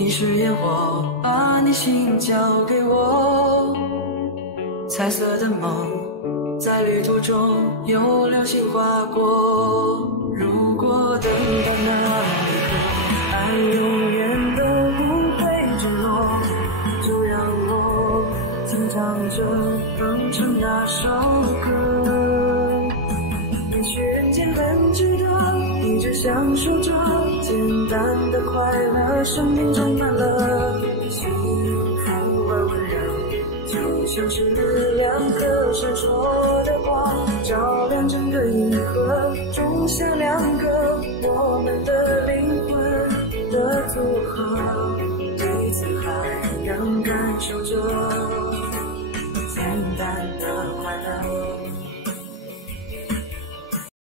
你是烟火，把你心交给我。彩色的梦，在旅途中有流星划过。如果等到那一刻，爱永远都不会坠落，就让我听唱着哼着那首歌。也许人间很值得，一直享受着简单的快乐，生命充满了幸福而温柔，就像是两颗闪烁的光，照亮整个银河，种下两个我们的灵魂的组合，彼此还能感受着。